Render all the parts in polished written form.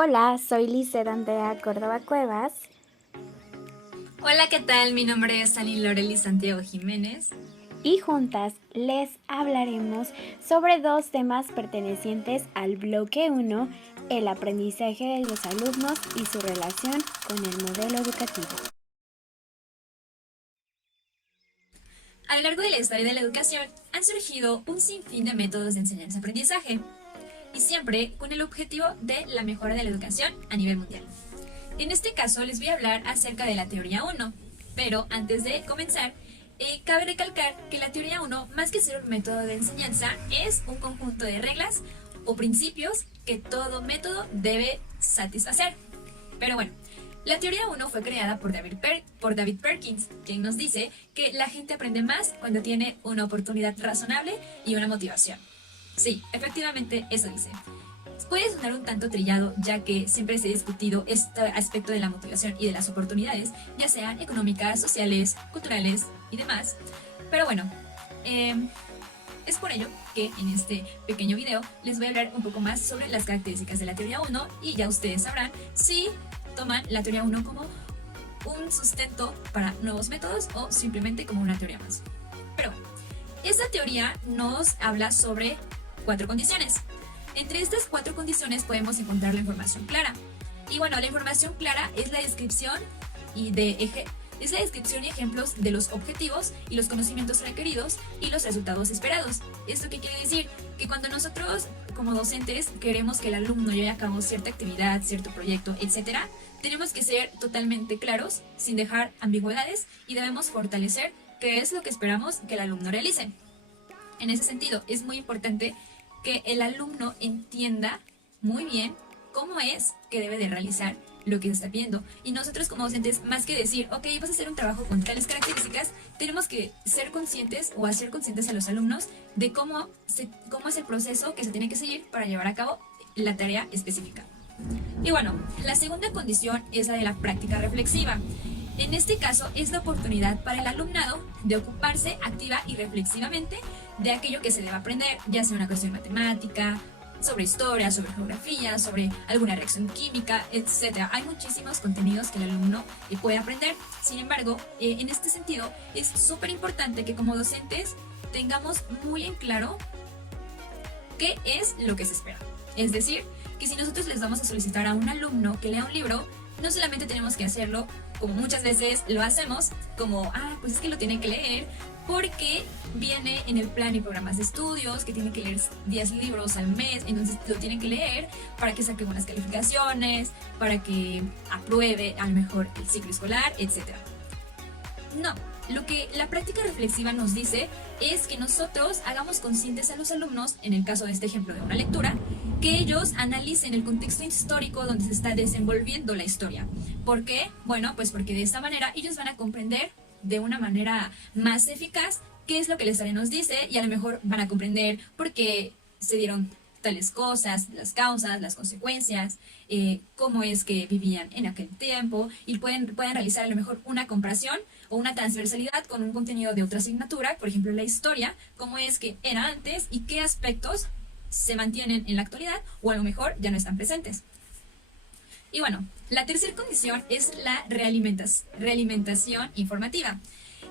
Hola, soy Lizeth Andrea Córdoba Cuevas. Hola, ¿qué tal? Mi nombre es Ani Loreli Santiago Jiménez. Y juntas les hablaremos sobre dos temas pertenecientes al bloque 1, el aprendizaje de los alumnos y su relación con el modelo educativo. A lo largo de la historia de la educación han surgido un sinfín de métodos de enseñanza-aprendizaje, y siempre con el objetivo de la mejora de la educación a nivel mundial. En este caso les voy a hablar acerca de la teoría 1, pero antes de comenzar, cabe recalcar que la teoría 1, más que ser un método de enseñanza, es un conjunto de reglas o principios que todo método debe satisfacer. Pero bueno, la teoría 1 fue creada por David Perkins, quien nos dice que la gente aprende más cuando tiene una oportunidad razonable y una motivación. Sí, efectivamente eso dice. Puede sonar un tanto trillado, ya que siempre se ha discutido este aspecto de la motivación y de las oportunidades, ya sean económicas, sociales, culturales y demás. Pero bueno, es por ello que en este pequeño video les voy a hablar un poco más sobre las características de la teoría 1 y ya ustedes sabrán si toman la teoría 1 como un sustento para nuevos métodos o simplemente como una teoría más. Pero bueno, esta teoría nos habla sobre 4 condiciones. Entre estas 4 condiciones podemos encontrar la información clara. Y bueno, la información clara es la descripción y ejemplos de los objetivos y los conocimientos requeridos y los resultados esperados. ¿Esto qué quiere decir? Que cuando nosotros como docentes queremos que el alumno lleve a cabo cierta actividad, cierto proyecto, etc., tenemos que ser totalmente claros, sin dejar ambigüedades, y debemos fortalecer qué es lo que esperamos que el alumno realice. En ese sentido, es muy importante que el alumno entienda muy bien cómo es que debe de realizar lo que está viendo. Y nosotros como docentes, más que decir, ok, vas a hacer un trabajo con tales características, tenemos que ser conscientes o hacer conscientes a los alumnos de cómo es el proceso que se tiene que seguir para llevar a cabo la tarea específica. Y bueno, la segunda condición es la de la práctica reflexiva. En este caso es la oportunidad para el alumnado de ocuparse activa y reflexivamente de aquello que se debe aprender, ya sea una cuestión matemática, sobre historia, sobre geografía, sobre alguna reacción química, etc. Hay muchísimos contenidos que el alumno puede aprender. Sin embargo, en este sentido es súper importante que como docentes tengamos muy en claro qué es lo que se espera. Es decir, que si nosotros les vamos a solicitar a un alumno que lea un libro, no solamente tenemos que hacerlo, como muchas veces lo hacemos, como, pues es que lo tiene que leer, porque viene en el plan y programas de estudios, que tiene que leer 10 libros al mes, entonces lo tienen que leer para que saque buenas calificaciones, para que apruebe a lo mejor el ciclo escolar, etc. No, lo que la práctica reflexiva nos dice es que nosotros hagamos conscientes a los alumnos, en el caso de este ejemplo de una lectura, que ellos analicen el contexto histórico donde se está desenvolviendo la historia. ¿Por qué? Bueno, pues porque de esta manera ellos van a comprender de una manera más eficaz qué es lo que la historia nos dice, y a lo mejor van a comprender por qué se dieron tales cosas, las causas, las consecuencias, cómo es que vivían en aquel tiempo, y pueden realizar a lo mejor una comparación o una transversalidad con un contenido de otra asignatura, por ejemplo la historia, cómo es que era antes y qué aspectos se mantienen en la actualidad o a lo mejor ya no están presentes. Y bueno, la tercera condición es la realimentación informativa.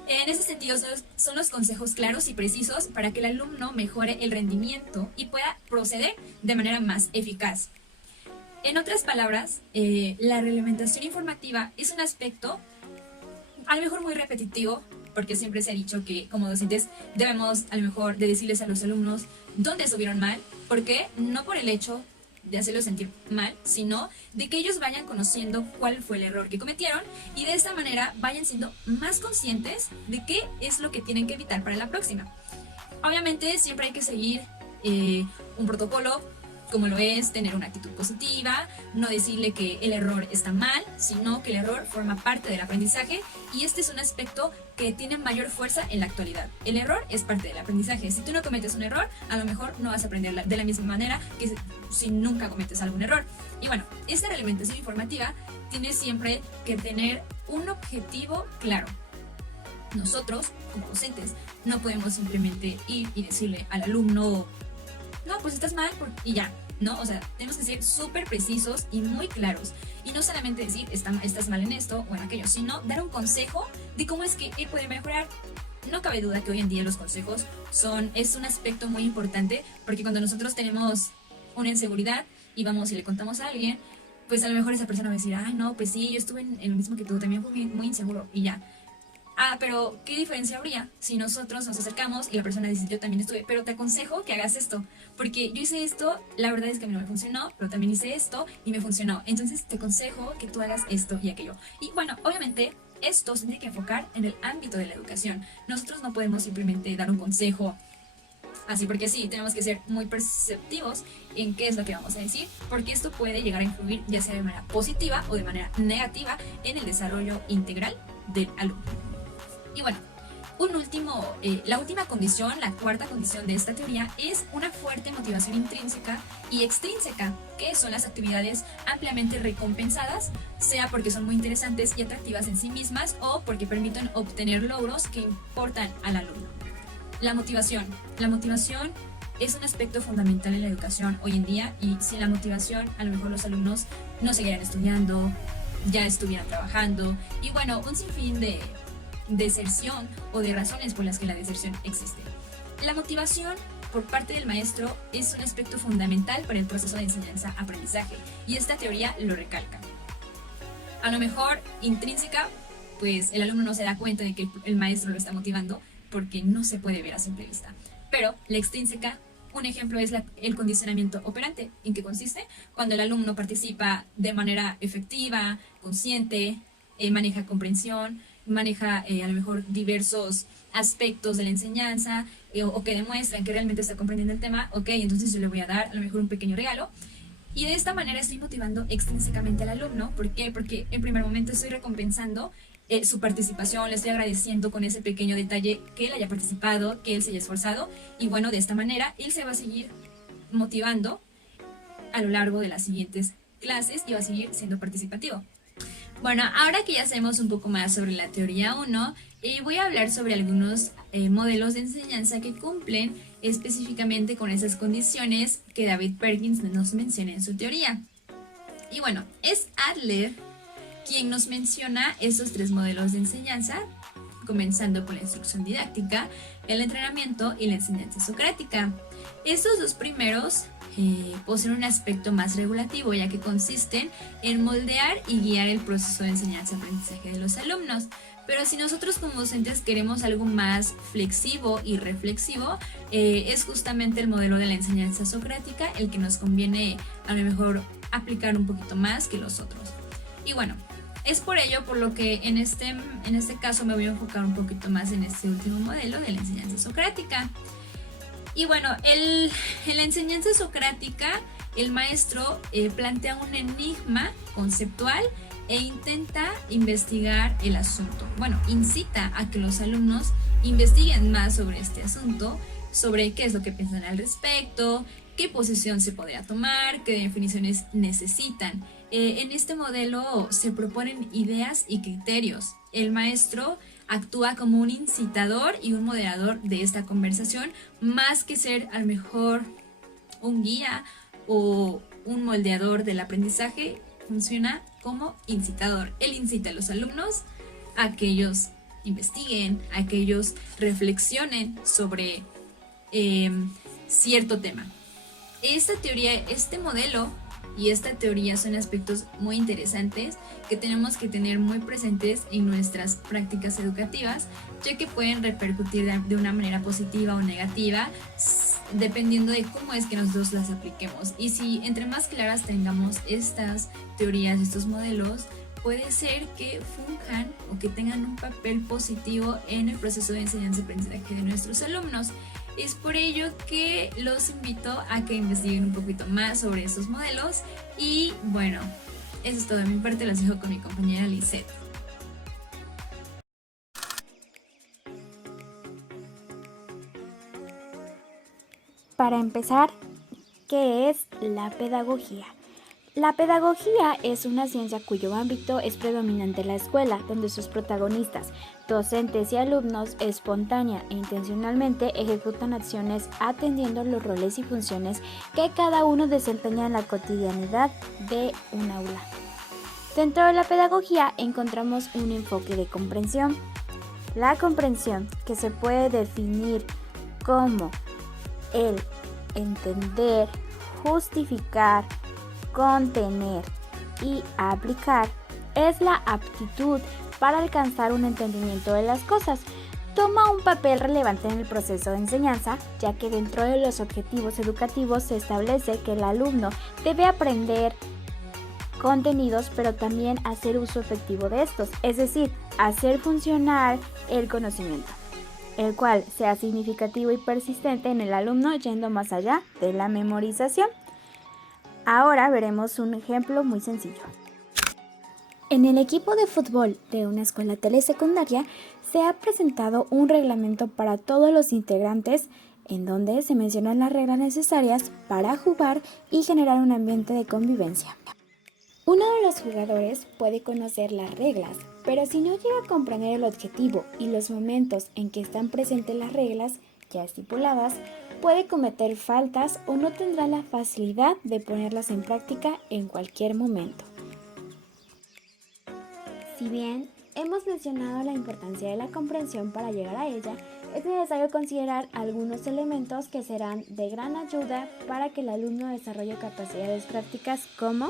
En ese sentido son los consejos claros y precisos para que el alumno mejore el rendimiento y pueda proceder de manera más eficaz. En otras palabras, la realimentación informativa es un aspecto a lo mejor muy repetitivo, porque siempre se ha dicho que como docentes debemos a lo mejor de decirles a los alumnos dónde estuvieron mal. ¿Por qué? No por el hecho de hacerlos sentir mal, sino de que ellos vayan conociendo cuál fue el error que cometieron, y de esta manera vayan siendo más conscientes de qué es lo que tienen que evitar para la próxima. Obviamente siempre hay que seguir un protocolo, como lo es tener una actitud positiva, no decirle que el error está mal, sino que el error forma parte del aprendizaje, y este es un aspecto que tiene mayor fuerza en la actualidad. El error es parte del aprendizaje. Si tú no cometes un error, a lo mejor no vas a aprender de la misma manera que si nunca cometes algún error. Y bueno, esta realimentación informativa tiene siempre que tener un objetivo claro. Nosotros, como docentes, no podemos simplemente ir y decirle al alumno, no, pues estás mal y ya. ¿no? O sea, tenemos que ser súper precisos y muy claros. Y no solamente decir, estás mal en esto o en aquello, sino dar un consejo de cómo es que él puede mejorar. No cabe duda que hoy en día los consejos es un aspecto muy importante, porque cuando nosotros tenemos una inseguridad y vamos y le contamos a alguien, pues a lo mejor esa persona va a decir, ay, no, pues sí, yo estuve en lo mismo que tú, también fui muy inseguro y ya. Ah, pero ¿qué diferencia habría si nosotros nos acercamos y la persona dice, yo también estuve, pero te aconsejo que hagas esto, porque yo hice esto, la verdad es que a mí no me funcionó, pero también hice esto y me funcionó, entonces te aconsejo que tú hagas esto y aquello. Y bueno, obviamente esto se tiene que enfocar en el ámbito de la educación. Nosotros no podemos simplemente dar un consejo así porque sí, tenemos que ser muy perceptivos en qué es lo que vamos a decir, porque esto puede llegar a influir ya sea de manera positiva o de manera negativa en el desarrollo integral del alumno. Y bueno, la última condición, la cuarta condición de esta teoría es una fuerte motivación intrínseca y extrínseca, que son las actividades ampliamente recompensadas, sea porque son muy interesantes y atractivas en sí mismas o porque permiten obtener logros que importan al alumno. La motivación. La motivación es un aspecto fundamental en la educación hoy en día, y sin la motivación a lo mejor los alumnos no seguirían estudiando, ya estuvieran trabajando y bueno, un sinfín de deserción o de razones por las que la deserción existe. La motivación por parte del maestro es un aspecto fundamental para el proceso de enseñanza-aprendizaje, y esta teoría lo recalca. A lo mejor intrínseca, pues el alumno no se da cuenta de que el maestro lo está motivando porque no se puede ver a simple vista. Pero la extrínseca, un ejemplo es el condicionamiento operante. ¿En qué consiste? Cuando el alumno participa de manera efectiva, consciente, maneja comprensión, maneja a lo mejor diversos aspectos de la enseñanza, o que demuestran que realmente está comprendiendo el tema. Ok, entonces yo le voy a dar a lo mejor un pequeño regalo, y de esta manera estoy motivando extrínsecamente al alumno. ¿Por qué? Porque en primer momento estoy recompensando su participación, le estoy agradeciendo con ese pequeño detalle que él haya participado, que él se haya esforzado, y bueno, de esta manera él se va a seguir motivando a lo largo de las siguientes clases y va a seguir siendo participativo. Bueno, ahora que ya sabemos un poco más sobre la teoría 1, voy a hablar sobre algunos modelos de enseñanza que cumplen específicamente con esas condiciones que David Perkins nos menciona en su teoría. Y bueno, es Adler quien nos menciona esos 3 modelos de enseñanza, comenzando con la instrucción didáctica, el entrenamiento y la enseñanza socrática. Estos 2 primeros poseen un aspecto más regulativo, ya que consisten en moldear y guiar el proceso de enseñanza-aprendizaje de los alumnos. Pero si nosotros como docentes queremos algo más flexivo y reflexivo, es justamente el modelo de la enseñanza socrática el que nos conviene a lo mejor aplicar un poquito más que los otros. Y bueno, es por ello por lo que en este caso me voy a enfocar un poquito más en este último modelo de la enseñanza socrática. Y bueno, en la enseñanza socrática, el maestro plantea un enigma conceptual e intenta investigar el asunto. Bueno, incita a que los alumnos investiguen más sobre este asunto, sobre qué es lo que piensan al respecto, qué posición se podría tomar, qué definiciones necesitan. En este modelo se proponen ideas y criterios. El maestro actúa como un incitador y un moderador de esta conversación, más que ser a lo mejor un guía o un moldeador del aprendizaje. Funciona como incitador. Él incita a los alumnos a que ellos investiguen, a que ellos reflexionen sobre cierto tema. Esta teoría, este modelo y esta teoría son aspectos muy interesantes que tenemos que tener muy presentes en nuestras prácticas educativas, ya que pueden repercutir de una manera positiva o negativa dependiendo de cómo es que nosotros las apliquemos. Y si entre más claras tengamos estas teorías, estos modelos, puede ser que funjan o que tengan un papel positivo en el proceso de enseñanza-aprendizaje de nuestros alumnos. Es por ello que los invito a que investiguen un poquito más sobre estos modelos. Y bueno, eso es todo de mi parte, los dejo con mi compañera Lisette. Para empezar, ¿qué es la pedagogía? La pedagogía es una ciencia cuyo ámbito es predominante en la escuela, donde sus protagonistas, docentes y alumnos, espontánea e intencionalmente ejecutan acciones atendiendo los roles y funciones que cada uno desempeña en la cotidianidad de un aula. Dentro de la pedagogía encontramos un enfoque de comprensión. La comprensión, que se puede definir como el entender, justificar, contener y aplicar, es la aptitud para alcanzar un entendimiento de las cosas. Toma un papel relevante en el proceso de enseñanza, ya que dentro de los objetivos educativos se establece que el alumno debe aprender contenidos, pero también hacer uso efectivo de estos, es decir, hacer funcionar el conocimiento, el cual sea significativo y persistente en el alumno, yendo más allá de la memorización. Ahora veremos un ejemplo muy sencillo. En el equipo de fútbol de una escuela telesecundaria se ha presentado un reglamento para todos los integrantes, en donde se mencionan las reglas necesarias para jugar y generar un ambiente de convivencia. Uno de los jugadores puede conocer las reglas, pero si no llega a comprender el objetivo y los momentos en que están presentes las reglas ya estipuladas, puede cometer faltas o no tendrá la facilidad de ponerlas en práctica en cualquier momento. Si bien hemos mencionado la importancia de la comprensión para llegar a ella, es necesario considerar algunos elementos que serán de gran ayuda para que el alumno desarrolle capacidades prácticas como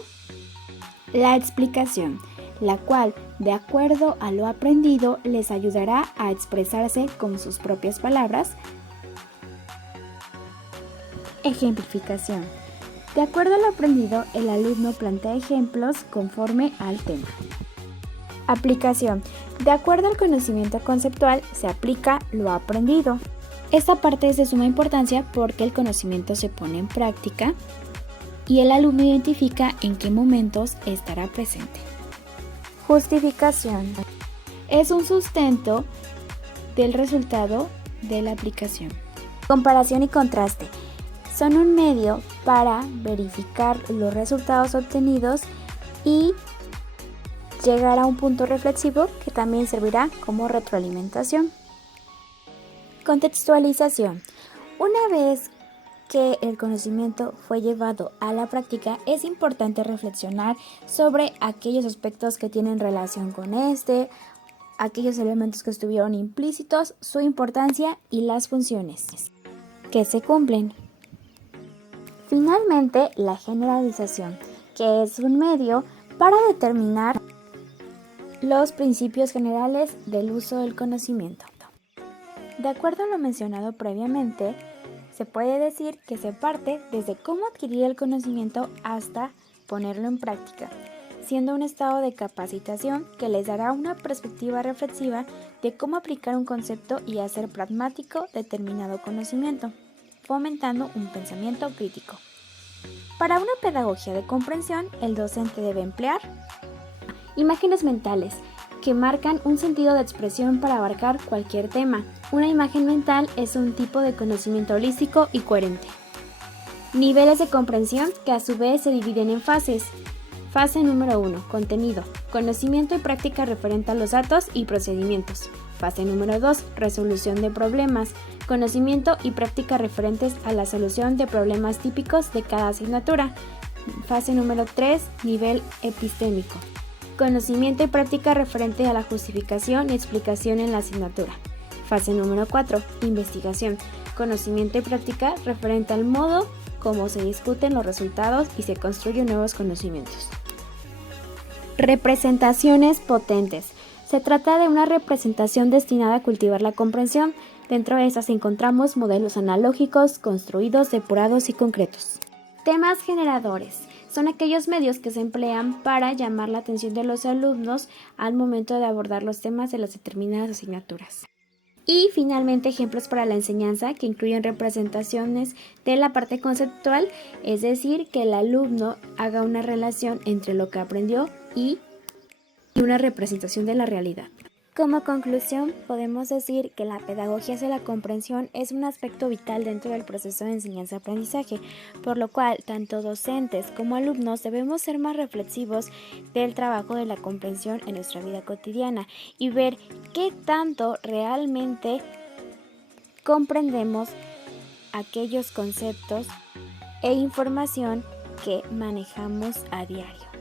la explicación, la cual, de acuerdo a lo aprendido, les ayudará a expresarse con sus propias palabras. Ejemplificación. De acuerdo a lo aprendido, el alumno plantea ejemplos conforme al tema. Aplicación. De acuerdo al conocimiento conceptual, se aplica lo aprendido. Esta parte es de suma importancia porque el conocimiento se pone en práctica y el alumno identifica en qué momentos estará presente. Justificación. Es un sustento del resultado de la aplicación. Comparación y contraste. Son un medio para verificar los resultados obtenidos y llegar a un punto reflexivo que también servirá como retroalimentación. Contextualización. Una vez que el conocimiento fue llevado a la práctica, es importante reflexionar sobre aquellos aspectos que tienen relación con aquellos elementos que estuvieron implícitos, su importancia y las funciones que se cumplen. Finalmente, la generalización, que es un medio para determinar los principios generales del uso del conocimiento. De acuerdo a lo mencionado previamente, se puede decir que se parte desde cómo adquirir el conocimiento hasta ponerlo en práctica, siendo un estado de capacitación que les dará una perspectiva reflexiva de cómo aplicar un concepto y hacer pragmático determinado conocimiento, fomentando un pensamiento crítico. Para una pedagogía de comprensión, el docente debe emplear imágenes mentales que marcan un sentido de expresión para abarcar cualquier tema. Una imagen mental es un tipo de conocimiento holístico y coherente. Niveles de comprensión que a su vez se dividen en fases. Fase número 1, contenido, conocimiento y práctica referente a los datos y procedimientos. Fase número 2, resolución de problemas, conocimiento y práctica referentes a la solución de problemas típicos de cada asignatura. Fase número 3, nivel epistémico, conocimiento y práctica referente a la justificación y explicación en la asignatura. Fase número 4, investigación, conocimiento y práctica referente al modo como se discuten los resultados y se construyen nuevos conocimientos. Representaciones potentes. Se trata de una representación destinada a cultivar la comprensión. Dentro de estas encontramos modelos analógicos, construidos, depurados y concretos. Temas generadores. Son aquellos medios que se emplean para llamar la atención de los alumnos al momento de abordar los temas de las determinadas asignaturas. Y finalmente, ejemplos para la enseñanza que incluyen representaciones de la parte conceptual, es decir, que el alumno haga una relación entre lo que aprendió y una representación de la realidad. Como conclusión, podemos decir que la pedagogía hacia la comprensión es un aspecto vital dentro del proceso de enseñanza-aprendizaje, por lo cual tanto docentes como alumnos debemos ser más reflexivos del trabajo de la comprensión en nuestra vida cotidiana y ver qué tanto realmente comprendemos aquellos conceptos e información que manejamos a diario.